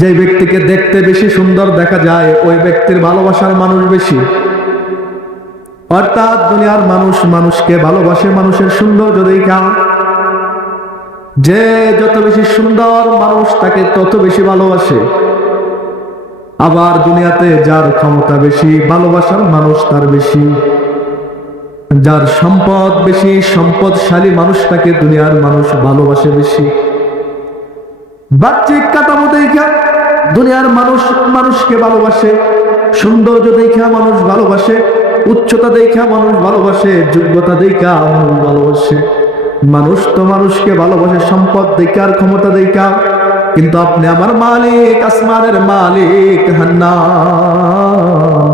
যে ব্যক্তিকে দেখতে বেশি সুন্দর দেখা যায় ওই ব্যক্তির ভালোবাসার মানুষ বেশি। অর্থাৎ দুনিয়ার মানুষ মানুষকে ভালোবাসে মানুষের সৌন্দর্য দেখা। যে যত বেশি সুন্দর মানুষ তাকে তত বেশি ভালোবাসে। আবার দুনিয়াতে যার ক্ষমতা বেশি ভালোবাসার মানুষ তার বেশি। যার সম্পদ বেশি সম্পদশালী মানুষটাকে দুনিয়ার মানুষ ভালোবাসে বেশি। বাহ্যিক কাঠামো দেখা দুনিয়ার মানুষ মানুষকে ভালোবাসে, সৌন্দর্য দেখা মানুষ ভালোবাসে, উচ্চতা দেখা মানুষ ভালোবাসে, যোগ্যতা দেখা মানুষ ভালোবাসে। মানুষ তো মানুষকে ভালোবাসে সম্পদ দেখা আর ক্ষমতা দেখা। কিন্তু আপনি আমার মালিক, আসমানের মালিক হান্নান,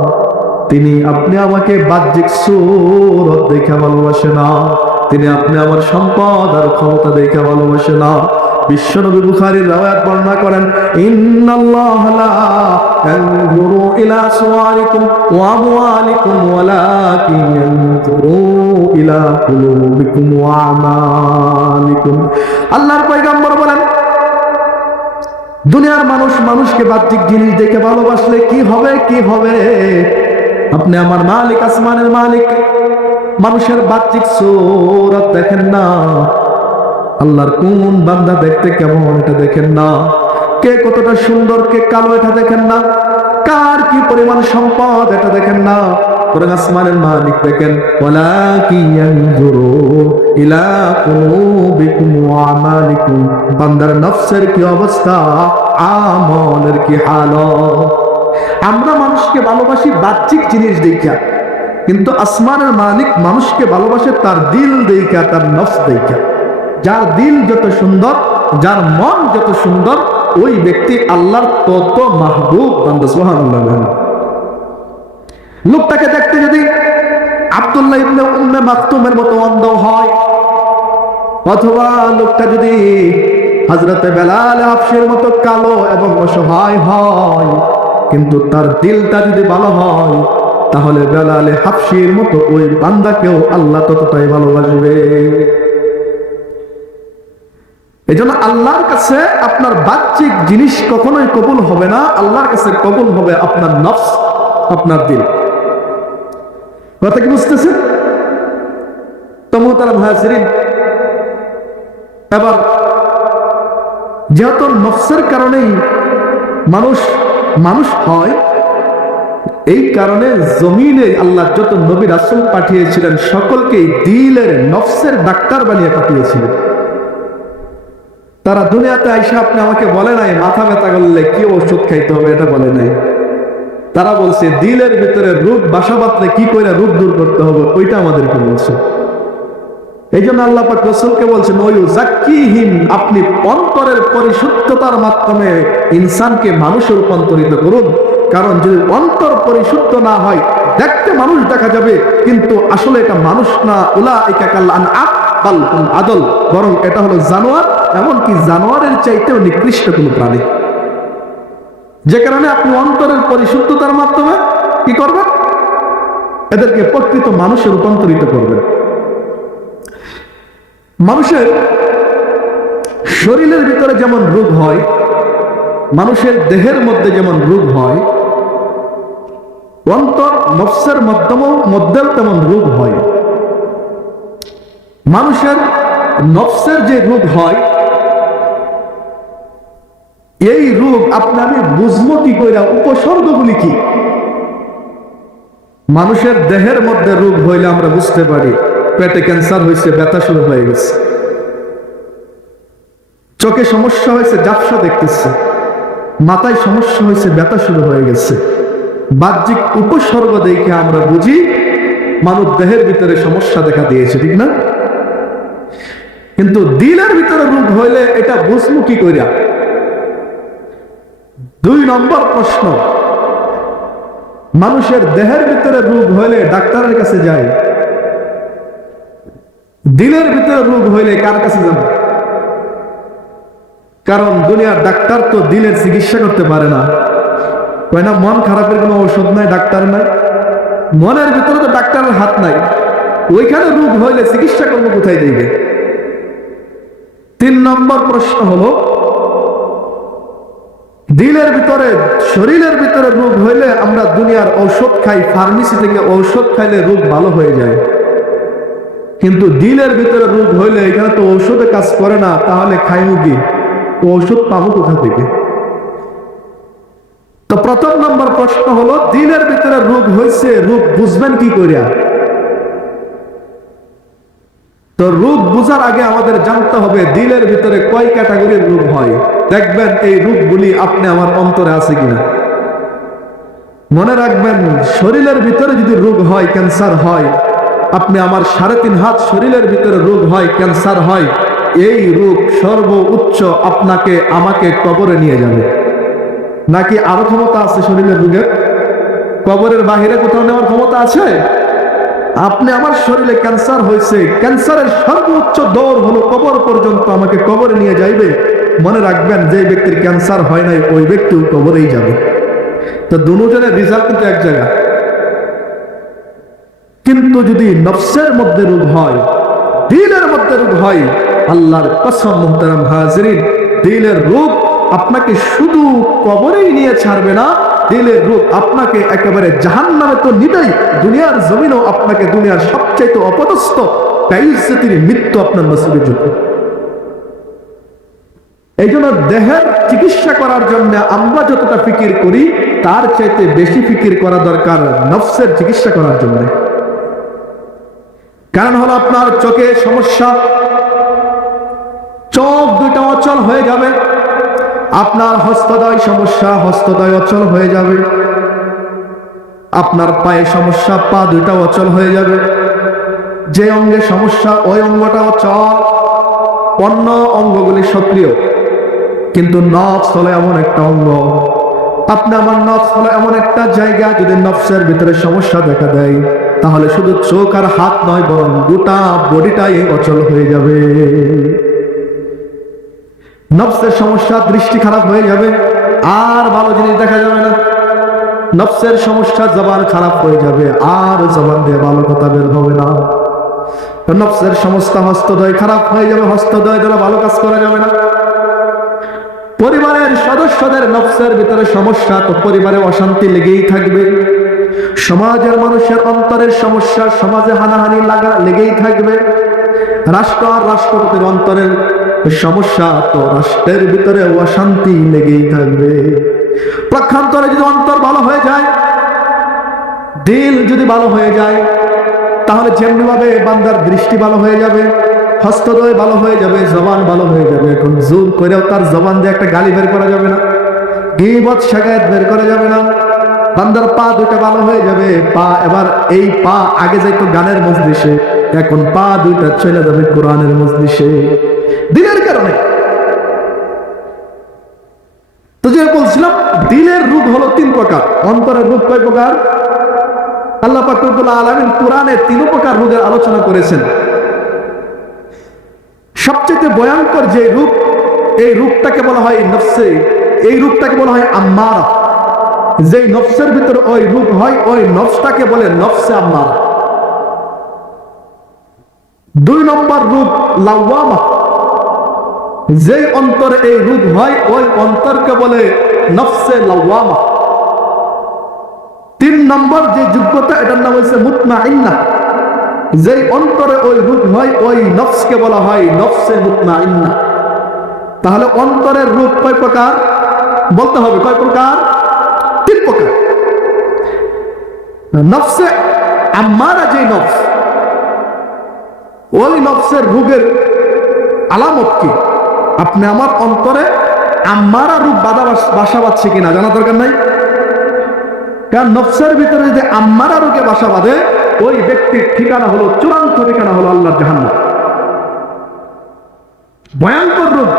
তিনি আপনি আমাকে বাহ্যিক সুরত দেখে ভালোবাসে না, তিনি আপনি আমার সম্পদ আর ক্ষমতা দেখে ভালোবাসে না। বিশ্বনবী বুখারীর riwayat বর্ণনা করেন, ইন্নাল্লাহা লা ইয়ানজুরু ইলা সুওয়ারিকুম ওয়া আমওয়ালিকুম ওয়ালাকিন ইয়ানজুরু ইলা কুলুবিকুম ওয়া আমালিকুম। আল্লাহর পয়গম্বর বলেন, দুনিয়ার মানুষ মানুষকে বাহ্যিক জিনিস দেখে ভালোবাসলে কি হবে কি হবে? আপনি আমার মালিক, আসমানের মালিক, মানুষের বাহ্যিক সূরত দেখেন না। আল্লাহর কোন বান্দা দেখতে কেমন এটা দেখেন না। কে কতটা সুন্দর, কে কালো এটা দেখেন না। কার কি পরিমাণ সম্পদ এটা দেখেন না। বরং আসমানের মালিক দেখেন, ওয়ালাকিন ইয়ানজুরু ইলা কুলুবিকুম ওয়া আমালিকুম। বান্দার নফসের কি অবস্থা, আমলের কি হালত। আমরা মানুষকে ভালোবাসি বাহ্যিক জিনিস দেখা, কিন্তু আসমানের মালিক মানুষকে ভালোবাসে তার দিল দেখা, তার নফস দেখা। যার দিল যত সুন্দর, যার মন যত সুন্দর, ওই ব্যক্তি আল্লাহর তত মাহবুব বান্দা। সুবহানাল্লাহ। লোকটাকে দেখতে যদি আব্দুল্লাহ ইবনে উম্মে মাকতুমের মতো অন্ধ হয়, অথবা লোকটা যদি হযরতে বেলাল হাবশীর মতো কালো এবং অসহায় হয়, কিন্তু তার দিলটা যদি ভালো হয়, তাহলে বেলাল হাবশীর মতো ওই বান্দাকেও আল্লাহ ততটাই ভালোবাসবে। এজন্য আল্লাহর কাছে আপনার বাহ্যিক জিনিস কখনোই কবুল হবে না। আল্লাহর কাছে কবুল হবে আপনার নফস, আপনার দিল। কথা কি বুঝতেছেন? তো মুহতারাম হাজিরিন, এবার যেহেতু নফসের কারণেই মানুষ মানুষ হয়, এই কারণে জমিনে আল্লাহ যত নবী রাসূল পাঠিয়েছিলেন সকলকেই দিলের নফসের ডাক্তার বানিয়ে পাঠিয়েছিলেন। তারা দুনিয়াতে আইসা আপনি আমাকে বলে নাই মাথা ব্যথা করলে কি ওষুধ খাইতে হবে, এটা বলে নাই। তারা বলছে দিলের ভিতরে রোগ বাসা বাঁধলে কি করে রোগ দূর করতে হবে, ওইটা আমাদেরকে বলছে। এই জন্য আল্লাহ পাক রাসূলকে বলছেন, ওয়ুযাক্কিহিম, আপনি অন্তরের পরিশুদ্ধতার মাধ্যমে ইনসানকে মানুষে রূপান্তরিত করুন। কারণ যদি অন্তর পরিশুদ্ধ না হয়, দেখতে মানুষ দেখা যাবে কিন্তু আসলে এটা মানুষ না। উলাইকা কাল আনআম বাল হুম আদল, বরং এটা হলো জানোয়ার, এমনকি জানোয়ারের চাইতেও নিকৃষ্ট কোনো প্রাণী। যে কারণে আপনি অন্তরের পরিশুদ্ধতার মাধ্যমে কি করবেন? এদেরকে প্রকৃত মানুষে রূপান্তরিত করবেন। মানুষের শরীরের ভিতরে যেমন রোগ হয়, মানুষের দেহের মধ্যে যেমন রোগ হয়, অন্তর নফসের মধ্যেও তেমন রোগ হয়। মানুষের নফসের যে রোগ হয়, এই রোগ আপনি আমি বুঝবো কি করে, উপসর্গগুলি কি? মানুষের দেহের মধ্যে রোগ হইলে আমরা বুঝতে পারি পেটে ক্যান্সার হয়েছে, ব্যথা শুরু হয়ে গেছে। চোখে সমস্যা হয়েছে, ঝাপসা দেখতেছে। মাথায় সমস্যা হয়েছে, ব্যথা শুরু হয়ে গেছে। বাহ্যিক উপসর্গ দেখে আমরা বুঝি মানব দেহের ভিতরে সমস্যা দেখা দিয়েছে, ঠিক না? কিন্তু দিলের ভিতরে রোগ হইলে এটা বুঝবো কি কইরা? 2 নম্বর প্রশ্ন, মানুষের দেহের ভিতরে রোগ হইলে ডাক্তারের কাছে যায়, দিলের ভিতরে রোগ হইলে কার কাছে যাব? কারণ দুনিয়ার ডাক্তার তো দিলের চিকিৎসা করতে পারে না। কয় না মন খারাপের কোনো ঔষধ নাই, ডাক্তার নাই। মনের ভিতরে তো ডাক্তারের হাত নাই, ওইখানে রোগ হইলে চিকিৎসা করবো কোথায় দিবে? 3 নম্বর প্রশ্ন হলো, দিলের ভিতরে, শরীরের ভিতরে রোগ হইলে আমরা দুনিয়ার ঔষধ খাই, ফার্মেসি থেকে ঔষধ খাইলে রোগ ভালো হয়ে যায়। কিন্তু দিলের ভিতরে রোগ হইলে এখানে তো ঔষধে কাজ করে না, তাহলে খাইমু কি? ঔষধ পাবো কোথা থেকে? তো প্রথম নম্বর প্রশ্ন হলো, দিলের ভিতরে রোগ হয়েছে, রোগ বুঝবেন কি করিয়া? তো রোগ বুঝার আগে আমাদের জানতে হবে দিলের ভিতরে কয় ক্যাটাগরির রোগ হয়। দেখবেন এই রোগগুলি আপনি আমার অন্তরে আছে কিনা। মনে রাখবেন, শরীরের ভিতরে যদি রোগ হয়, ক্যান্সার হয়, আপনি আমার 3.5 হাত শরীরের ভিতরে রোগ হয়, ক্যান্সার হয়, এই রোগ সর্বোচ্চ আপনাকে আমাকে কবরে নিয়ে যাবে। নাকি আরো ক্ষমতা আছে শরীরের রোগের? কবরের বাহিরে কোথাও নেওয়ার ক্ষমতা আছে? আপনি আমার শরীরে ক্যান্সার হয়েছে, ক্যান্সারের সর্বোচ্চ দৌড় হলো কবর পর্যন্ত, আমাকে কবরে নিয়ে যাইবে। মনে রাখবেন, যে ব্যক্তির ক্যান্সার হয় নাই ওই ব্যক্তিও কবরেই যাবে। তো দুজনের রেজাল্ট কিন্তু এক জায়গা। কিন্তু যদি নফসের মধ্যে রোগ হয়, দিলের মধ্যে রোগ হয়, আল্লাহর কসম মুহতারাম হাজিরিন, দিলের রোগ আপনাকে শুধু কবরেই নিয়ে ছাড়বে না, দিলের রোগ আপনাকে একেবারে জাহান্নামে তো নিবেই, দুনিয়ার জমিনও আপনাকে দুনিয়ার সবচেয়ে অপদস্থ বেইজ্জতির মৃত্যু আপনার নসিবে জুটবে। এই জন্য দেহের চিকিৎসা করার জন্য আমরা যতটা ফিকির করি, তার চাইতে বেশি ফিকির করা দরকার নফসের চিকিৎসা করার জন্য। কারণ হলো আপনার চোখে সমস্যা, চোখ দুইটা অচল হয়ে যাবে। আপনার হস্তদ্বয় সমস্যা, হস্তদ্বয় অচল হয়ে যাবে। আপনার পায়ে সমস্যা, পা দুইটা অচল হয়ে যাবে। যে অঙ্গে সমস্যা ওই অঙ্গটা অচল, অন্য অঙ্গগুলি সক্রিয়। কিন্তু নফস হলো এমন একটা অঙ্গ, আপনি আমার নফস হলো এমন একটা জায়গা, যদি নফসের ভিতরে সমস্যা দেখা দেয়, তাহলে শুধু চোখ আর হাত নয়, বরং গোটা বডিটাই অচল হয়ে যাবে। নফসের সমস্যা, দৃষ্টি খারাপ হয়ে যাবে, আর ভালো জিনিস দেখা যাবে না। নফসের সমস্যা, জবান খারাপ হয়ে যাবে, আর জবান দিয়ে ভালো কথা বের হবে না। নফসের সমস্যা, হস্তদ্বয় খারাপ হয়ে যাবে, হস্তদ্বয় দ্বারা ভালো কাজ করা যাবে না। পরিবারের সদস্যদের নফসের ভিতরে সমস্যা, তো পরিবারে অশান্তি লেগেই থাকবে। সমাজের মানুষের অন্তরের সমস্যা, সমাজে হানাহানি লেগেই থাকবে। রাষ্ট্র আর রাষ্ট্রপতির অন্তরের সমস্যা, তো রাষ্ট্রের ভিতরে অশান্তি লেগেই থাকবে। পক্ষান্তরে যদি অন্তর ভালো হয়ে যায়, দিল যদি ভালো হয়ে যায়, তাহলে যেমনি ভাবে বান্দার দৃষ্টি ভালো হয়ে যাবে, হস্তদ্বয় ভালো হয়ে যাবে, জবান ভালো হয়ে যাবে। এখন জোর করেও তার জবান দিয়ে একটা গালি বের করা যাবে না, গীবত শিকায়েত বের করা যাবে না। বান্দার পা দুইটা ভালো হয়ে যাবে, পা এবার এই পা আগে যাইতো গানের মজলিসে, এখন পা দুইটা চলে যাবে কোরআনের মজলিসে, দিলের কারণে। তো যে বলছিলাম, দিলের রোগ হলো 3 প্রকার, অন্তরের রোগ কয় প্রকার? আল্লাহ পাক রব্বুল আলামিন কোরআনে 3 প্রকার রোগের আলোচনা করেছেন। সবচেয়ে ভয়ঙ্কর যে রোগ, এই রোগটাকে বলা হয় নফসে, এই রোগটাকে বলা হয় আম্মারা। যেই নফসের ভিতরে ওই রোগ হয়, ওই নফসটাকে বলে নফসে আম্মারা। 2 নম্বর রোগ লাওয়ামা, যেই অন্তরে এই রোগ হয়, ওই অন্তরকে বলে নফসে লাওয়ামা। 3 নম্বর যে যোগ্যতা, এটার নাম হচ্ছে মুতমাইন্না। যেই অন্তরে ওই রোগ হয়, ওই নফসকে বলা হয় নফসে মুতমাইন্না। তাহলে অন্তরের রোগ কয় প্রকার বলতে হবে? কয় প্রকার? 3 প্রকার। নফসে আম্মারা, যে নফস, ওই নফসের রোগের আলামত কি? আপনি আমার অন্তরে আম্মারা রোগ বাসা বাঁধছে কিনা জানা দরকার নাই। কারণ নফসের ভিতরে যদি আম্মারা রোগে বাসা বাঁধে, ওই ব্যক্তির ঠিকানা হলো, চূড়ান্ত ঠিকানা হলো আল্লাহর জাহান্নাম। ভয়ঙ্কর রোগ।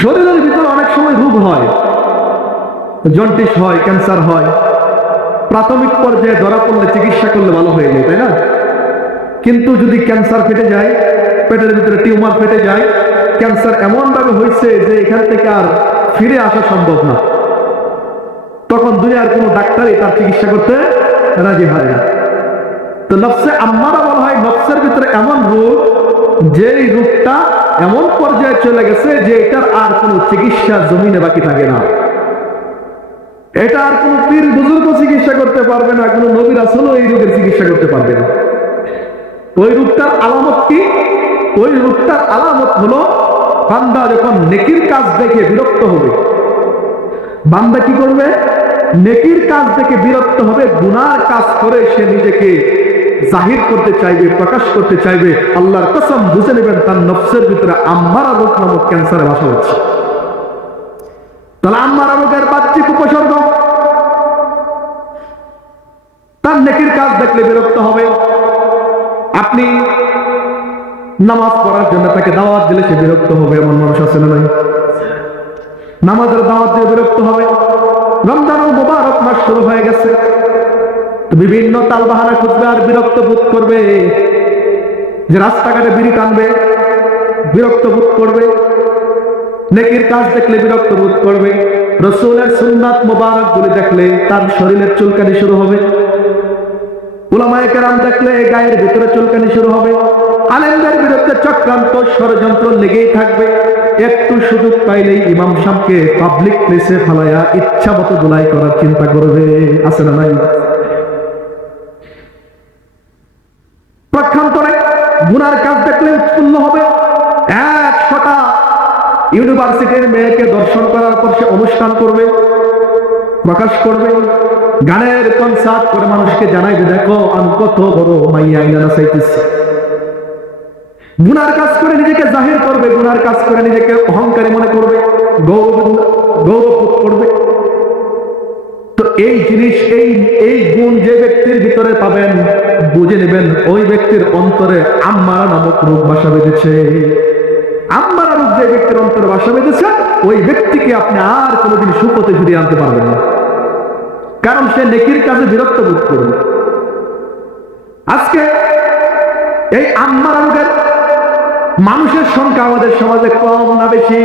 শরীরের ভিতরে অনেক সময় রোগ হয়, জন্ডিস হয়, ক্যান্সার হয়, প্রাথমিক পর্যায়ে ধরা পড়লে চিকিৎসা করলে ভালো হয়ে যায়, তাই না? কিন্তু যদি ক্যান্সার ফেটে যায়, পেটের ভিতরে টিউমার ফেটে যায়, ক্যান্সার এমন ভাবে হয়েছে যে এখান থেকে আর ফিরে আসা সম্ভব না, তখন দুনিয়ার কোনো ডাক্তারই তার চিকিৎসা করতে রাজি হয় না। তো নফসে আম্মারা বলা হয় নফসের ভিতরে এমন রোগ যেই রোগটা এমন পর্যায়ে চলে গেছে যে এটার আর কোনো চিকিৎসা জমিনে বাকি থাকে না, এটা আর কোন পীর বুজুর্গ চিকিৎসা করতে পারবে না, কোন নবী রাসূলও এই রোগের চিকিৎসা করতে পারবে না। ওই রোগটার আলামত কি? ওই রোগটার আলামত হলো বান্দা যখন নেকির কাজ দেখে বিরক্ত হবে। বান্দা কি করবে? নেকির কাজ দেখে বিরক্ত হবে, গুনার কাজ করে সে নিজেকে জাহির করতে চাইবে, প্রকাশ করতে চাইবে। আল্লাহর কসম, বুঝে নেবেন তার নফসের ভিতরে আম্মারা রোগ নামক ক্যান্সারে বাসা হচ্ছে। তাহলে আম্মারা রোগের বাহ্যিক উপসর্গ, তার নেকির কাজ দেখলে বিরক্ত হবে। আপনি নামাজ পড়ার জন্য তাকে দাওয়াত দিলে সে বিরক্ত হবে, এমন মানুষ আছে না নাই? নামাজের দাওয়াত দিয়ে বিরক্ত হবে। রমজানুল মুবারক মাস শুরু হয়ে গেছে, তো বিভিন্ন তালবাহানা খুঁজবে আর বিরক্ত বোধ করবে। যে রাস্তাঘাটে বিড়ি টানবে, বিরক্ত বোধ করবে। নেকির কাজ দেখলে বিরক্ত বোধ করবে। রাসূলের সুন্নাত মুবারক গুলি দেখলে তার শরীরের চুলকানি শুরু হবে। উলামায়ে কেরাম দেখলে গায়ের ভিতরে চুলকানি শুরু হবে। আলেমদের বিরুদ্ধে চক্রান্ত ষড়যন্ত্র লেগেই থাকবে। একটু সুযোগ পাইলেই ইমাম সাহেবকে পাবলিক প্লেসে ফালাইয়া ইচ্ছা মতো গোলাই করার চিন্তা করবে, আছে না নাই? পক্ষান্তরে গুনার কাজ দেখলে উৎফুল্ল হবে। 100টা ইউনিভার্সিটির মেয়েকে দর্শন করার পর সে অনুষ্ঠান করবে, প্রকাশ করবে, গানের কনসার্ট করে মানুষকে জানাইবে, দেখো আমি কত বড় মাইয়া আইনা চাইতেছি। গুনার কাজ করে নিজেকে জাহির করবে, গুনার কাজ করে নিজেকে অহংকারী মনে করবে, গৌরব করবে। তো এই জিনিস, এই গুণ যে ব্যক্তির ভিতরে পাবেন, বুঝে নেবেন ওই ব্যক্তির অন্তরে আম্মারা নামক রোগ বাসা বেঁধেছে। আম্মারা রোগ যে ব্যক্তির অন্তরে বাসা বেঁধেছে, ওই ব্যক্তিকে আপনি আর কোনোদিন সুপথে ফিরিয়ে আনতে পারবেন না, কারণ সে নেকির কাজে বিরক্ত বোধ করবে। আজকে এই আম্মারা রোগের মানুষের সংখ্যা আমাদের সমাজে কম না বেশি?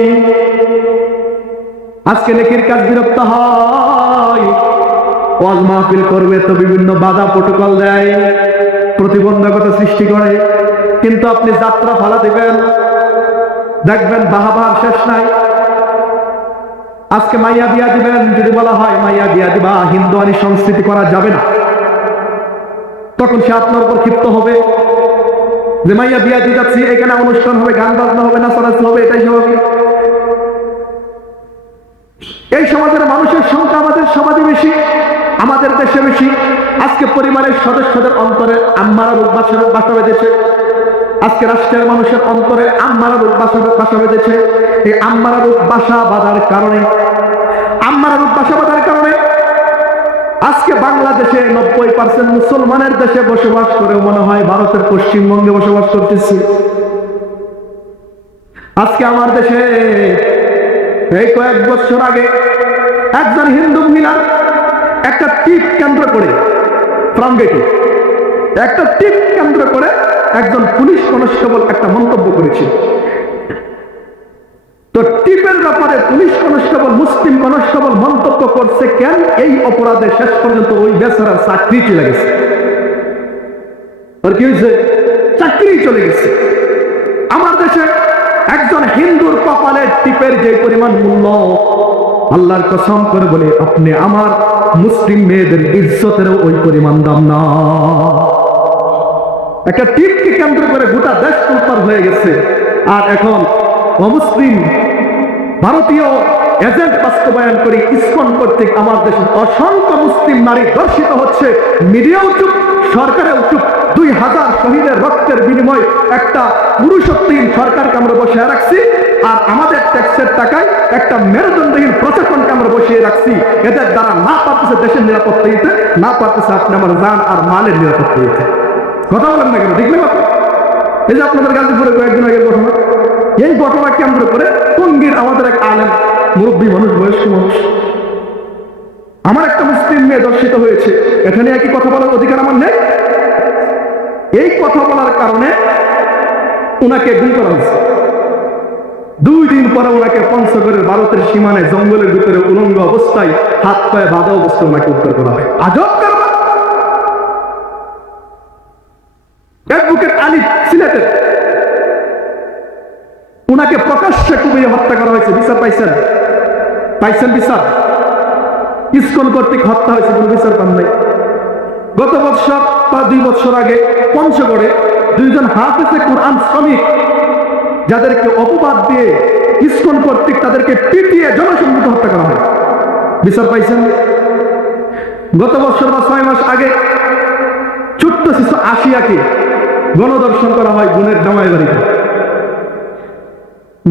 আজকে নেকির কাজ বিরক্ত হয়, ওয়াজ মাহফিল করবে তো বিভিন্ন বাধা প্রটোকল দেয়, প্রতিবন্ধকতা সৃষ্টি করে। কিন্তু আপনি যাত্রা ফালা দিবেন, দেখবেন বাহাবার শেষ নাই। আজকে মাইয়া বিয়া দিবেন, যদি বলা হয় মাইয়া বিয়া দিবা, হিন্দুয়ানি সংস্কৃতি করা যাবে না, তখন সে আপনার উপর ক্ষিপ্ত হবে যে মাইয়া বিয়া দিয়ে যাচ্ছি, এখানে অনুষ্ঠান হবে, গান বাজনা হবে, নাচানাচি হবে, এটাই স্বাভাবিক। এই সমাজের মানুষের সংখ্যা আমাদের সমাজে বেশি, আমাদের দেশে বেশি। আজকে পরিবারের সদস্যদের অন্তরে আম্মারা রোগ বাসা বেঁধেছে। আজকে রাষ্ট্রের মানুষের অন্তরে আম্মারা রোগ বাসা বেঁধেছে। এই আম্মারা রোগ বাসা বাঁধার কারণে আজকে বাংলাদেশে 90% মুসলমানের দেশে বসবাস করে মনে হয় ভারতের পশ্চিমবঙ্গে বসবাস করতেছি। আজকে আমার দেশে এই কয়েক বছর আগে একজন হিন্দু মহিলা একটা টিপ কেন্দ্র করে, ফার্মগেটে একটা টিপ কেন্দ্র করে একজন পুলিশ কনস্টেবল একটা মন্তব্য করেছিল। তো টিপের ব্যাপারে পুলিশ কনস্টেবল, মুসলিম কনস্টেবল মন্তব্য করছে কেন? এই অপরাধে শেষ পর্যন্ত ওই বেচারার চাকরি চলে গেছে। আর কি হয়েছে? চাকরি চলে গেছে। আমার দেশে একজন হিন্দুর কপালে টিপের যে পরিমাণ মূল্য, আল্লাহর কসম করে বলে আপনি আমার মুসলিম মেয়েদের ইজ্জতেরও ওই পরিমাণ দাম না। একটা টিপকে কেন্দ্র করে গোটা দেশ তোলপাড় হয়ে গেছে। আর এখন অমুসলিম ভারতীয় এজেন্ট বাস্তবায়ন করে ইসকন কর্তৃক আমার দেশের অসংখ্য মুসলিম নারী ধর্ষিত হচ্ছে। মিডিয়াও চুপ, সরকারেও চুপ। 2000 শহীদের রক্তের বিনিময়ে একটা পুরুষত্বহীন সরকারকে আমরা বসিয়ে রাখছি, আর আমাদের ট্যাক্সের টাকায় একটা মেরুদণ্ডহীন প্রশাসনকে আমরা বসিয়ে রাখছি। এদের দ্বারা না পারতেছে দেশের নিরাপত্তা দিতে, না পারতেছে আপনি আমার জান আর মালের নিরাপত্তা দিতে। কথা বলেন না কেন? দেখলে এই যে আপনাদের গাজীপুরে কয়েকদিন আগের ঘটনা, এই ঘটনা কেন্দ্র করে টঙ্গীর আমাদের এক আলেম, মুরব্বী মানুষ, বয়স্ক মানুষ, আমার একটা মুসলিম মেয়ে ধর্ষিত হয়েছে, এখানে একই কথা বলার অধিকার আমার নেই? এই কথা বলার কারণে ওনাকে গুম করা হয়েছে। 2 দিন পরে ওনাকে পঞ্চগড়ের ভারতের সীমানায় জঙ্গলের ভিতরে উলঙ্গ অবস্থায়, হাত পায়ে বাঁধা অবস্থায় ওনাকে উদ্ধার করা হয়। আজব কারণ। অ্যাডভোকেট আলী সিলেটের উনাকে প্রকাশ্যে কুপিয়ে হত্যা করা হয়েছে। বিচার পাইছেন? পাইছেন বিচার? ইসকন কর্তৃক হত্যা হয়েছে, কোনো বিচার পান নাই। গত বছর বা 2 বছর আগে পঞ্চগড়ে 2 জন হাফেজে কোরআন শ্রমিক, যাদেরকে অপবাদ দিয়ে ইসকন কর্তৃক তাদেরকে পিটিয়ে জনসম্মুখে হত্যা করা হয়। বিচার পাইছেন? গত বছর বা 6 মাস আগে ছোট্ট শিশু আশিয়াকে গণদর্শন করা হয় বোনের জামাই বাড়িতে,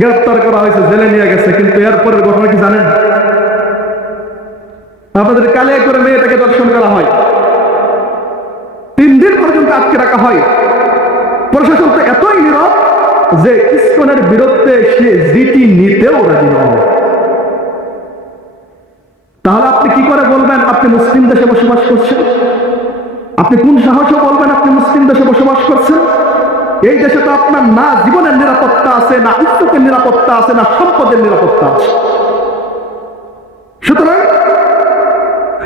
গ্রেফতার করা হয়েছে, জেলে নিয়ে গেছে। কিন্তু এরপরের ঘটনা কি জানেন? আপনাদের কালে করে মেয়েটাকে দর্শন করা হয়, 3 দিন পর্যন্ত আটকে রাখা হয়। প্রশাসন তো এতই নীরব যে ইসকনের বিরুদ্ধে সে জিটি নিতেও রাজি নয়। তাহলে আপনি কি করে বলবেন আপনি মুসলিম দেশে বসবাস করছেন? আপনি কোন সাহসে বলবেন আপনি মুসলিম দেশে বসবাস করছেন? এই দেশে তো আপনার না জীবনের নিরাপত্তা আছে, না ইজ্জতের নিরাপত্তা আছে, না সম্পদের নিরাপত্তা আছে। সুতরাং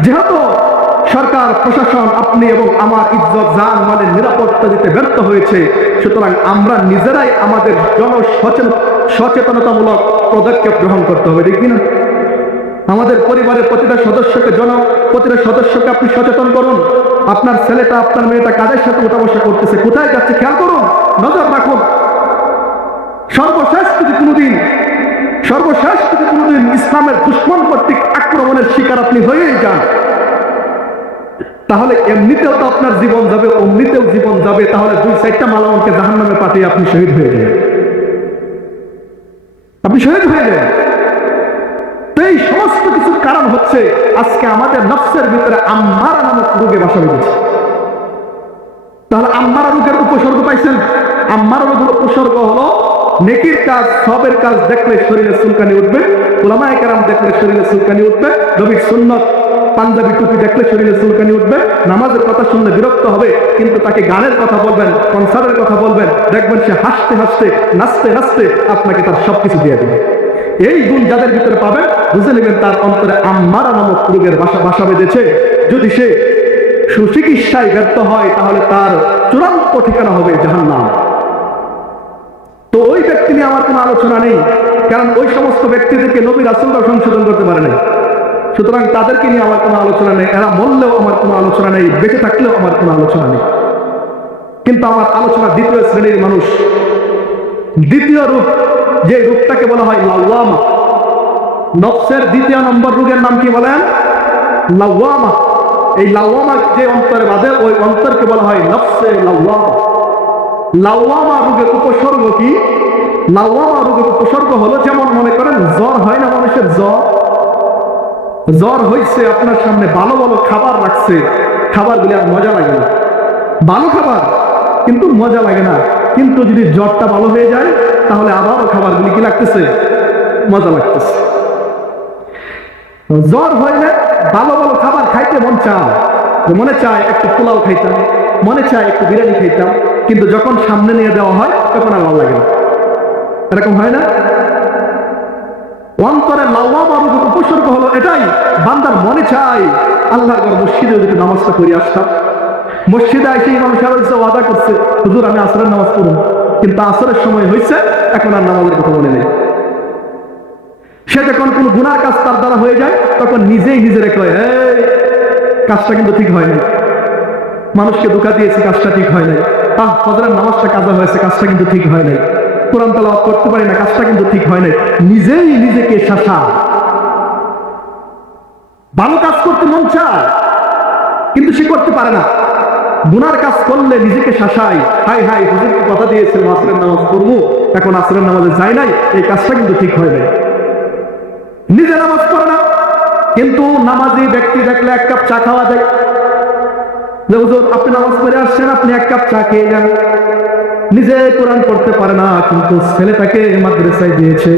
যেহেতু সরকার প্রশাসন আপনি এবং আমার ইজ্জত জান মালের নিরাপত্তা দিতে ব্যর্থ হয়েছে, সুতরাং আমরা নিজেরাই আমাদের সচেতনতামূলক পদক্ষেপ গ্রহণ করতে হবে, ঠিক না? আমাদের পরিবারের প্রতিটা সদস্যকে আপনি সচেতন করুন। আপনার ছেলেটা আপনার মেয়েটা কাদের সাথে উঠা বসা করতেছে, কোথায় যাচ্ছে খেয়াল করুন, নজর রাখুন। সর্বশেষ যদি কোনোদিন ইসলামের দুশ্মন কর্তৃক আক্রমণের শিকার আপনি হয়েই যান, তাহলে এমনিতেও তো আপনার জীবন যাবে, অমনিতেও জীবন যাবে। তাহলে 2-4টা মালাউনকে জাহান্নামে পাঠিয়ে আপনি শহীদ হয়ে যান, আপনি শহীদ হয়ে যান। তো এই সমস্ত কিছুর কারণ হচ্ছে আজকে আমাদের নফসের ভিতরে আম্মারা নামক রোগে বাসা বেঁধেছে। তাহলে আম্মারা রোগের উপসর্গ পাইছেন? আম্মারা রোগের উপসর্গ হলো নেকির কাজ, সবের কাজ দেখলে শরীরে চুলকানি উঠবে, উলামায়ে কেরাম দেখলে শরীরে চুলকানি উঠবে, নবীর সুন্নাত পাঞ্জাবি টুপি দেখলে শরীরে চুলকানি উঠবে, নামাজের কথা শুনলে বিরক্ত হবে, কিন্তু তাকে গানের কথা বলবেন, কনসার্টের কথা বলবেন, দেখবেন সে হাসতে হাসতে নাচতে নাচতে আপনাকে তার সবকিছু দিয়ে দিবে। এই গুণ যাদের ভিতরে পাবেন, বুঝে নেবেন তার অন্তরে আম্মারা নামক রোগের বাসা বেঁধেছে। যদি সে সুচিকিৎসায় ব্যর্থ হয়, তাহলে তার চূড়ান্ত ঠিকানা হবে জাহান্নাম। তো ওই ব্যক্তি নিয়ে আমার কোনো আলোচনা নেই, কারণ ওই সমস্ত ব্যক্তিদেরকে নবী রাসূলরা সংশোধন করতে পারে নাই। সুতরাং তাদেরকে নিয়ে আমার কোনো আলোচনা নেই। এরা মরলেও আমার কোনো আলোচনা নেই, বেঁচে থাকলেও আমার কোনো আলোচনা নেই। কিন্তু আমার আলোচনা দ্বিতীয় শ্রেণীর মানুষ, দ্বিতীয় রূপ, যে রূপটাকে বলা হয় লাওয়ামা। নফসের 2 নম্বর রোগের নাম কি বলেন? লাওয়ামা। এই লাওয়ামা যে অন্তরে বাঁধে, ওই অন্তরকে বলা হয় নফসে লাওয়ামা। লাওয়ামা রোগের উপসর্গ কি? লাওয়ামা রোগের উপসর্গ হলো, যেমন মনে করেন জ্বর হয় না মানুষের, জ্বর হয়েছে, আপনার সামনে ভালো ভালো খাবার রাখছে, খাবারগুলি আর মজা লাগে না, ভালো খাবার কিন্তু মজা লাগে না। কিন্তু যদি জ্বরটা ভালো হয়ে যায়, তাহলে আবারও খাবারগুলি কি লাগতেছে? মজা লাগতেছে। জ্বর হইলে ভালো ভালো খাবার খাইতে মনে চায় একটু পোলাও খাইতাম, মনে চায় একটু বিরিয়ানি খাইতাম, কিন্তু যখন সামনে নিয়ে দেওয়া হয় তখন আর ভালো লাগে না। এরকম হয় না? অন্তরে লাওয়ামা রোগের উপসর্গ হলো এটাই, বান্দার মনে চায় আল্লাহর ঘর মসজিদে যদি নামাজটা করে আসতাম। মসজিদে এসে ইমাম সাহেব ওয়াদা করছে, হুজুর আমি আসরের নামাজ পড়ব, কিন্তু আসরের সময় হয়েছে, এখন আর নামাজের কথা মনে নেই। সে যখন কোন গুনার কাজ তার দ্বারা হয়ে যায়, তখন নিজেই নিজের কয়, এই কাজটা কিন্তু ঠিক হয় নাই, মানুষকে ধোঁকা দিয়েছি, কাজটা ঠিক হয় নাই। ফজরের নামাজটা কাজা হয়েছে, কাজটা কিন্তু ঠিক হয় নাই। কোরআন তেলাওয়াত করতে পারি না, কাজটা কিন্তু ঠিক হয় নাই। নিজেই নিজেকে শাসা। ভালো কাজ করতে মন চায়, কিন্তু সে করতে পারে না। গুনার কাজ করলে নিজেকে শাসাই, হাই হাই হুজুরকে কথা দিয়েছিলাম আসরের নামাজ পড়বো, এখন আসরের নামাজে যাই নাই, এই কাজটা কিন্তু ঠিক হয় নাই। নিজে নামাজ পড়ে না, কিন্তু নামাজি ব্যক্তি দেখলে 1 কাপ চা খাওয়া যায়, যে হুজুর আপনি নামাজ পড়ে আসছেন, আপনি 1 কাপ চা খেয়ে যান। নিজে কোরআন পড়তে পারে না, কিন্তু ছেলেটাকে মাদ্রাসায় দিয়েছে,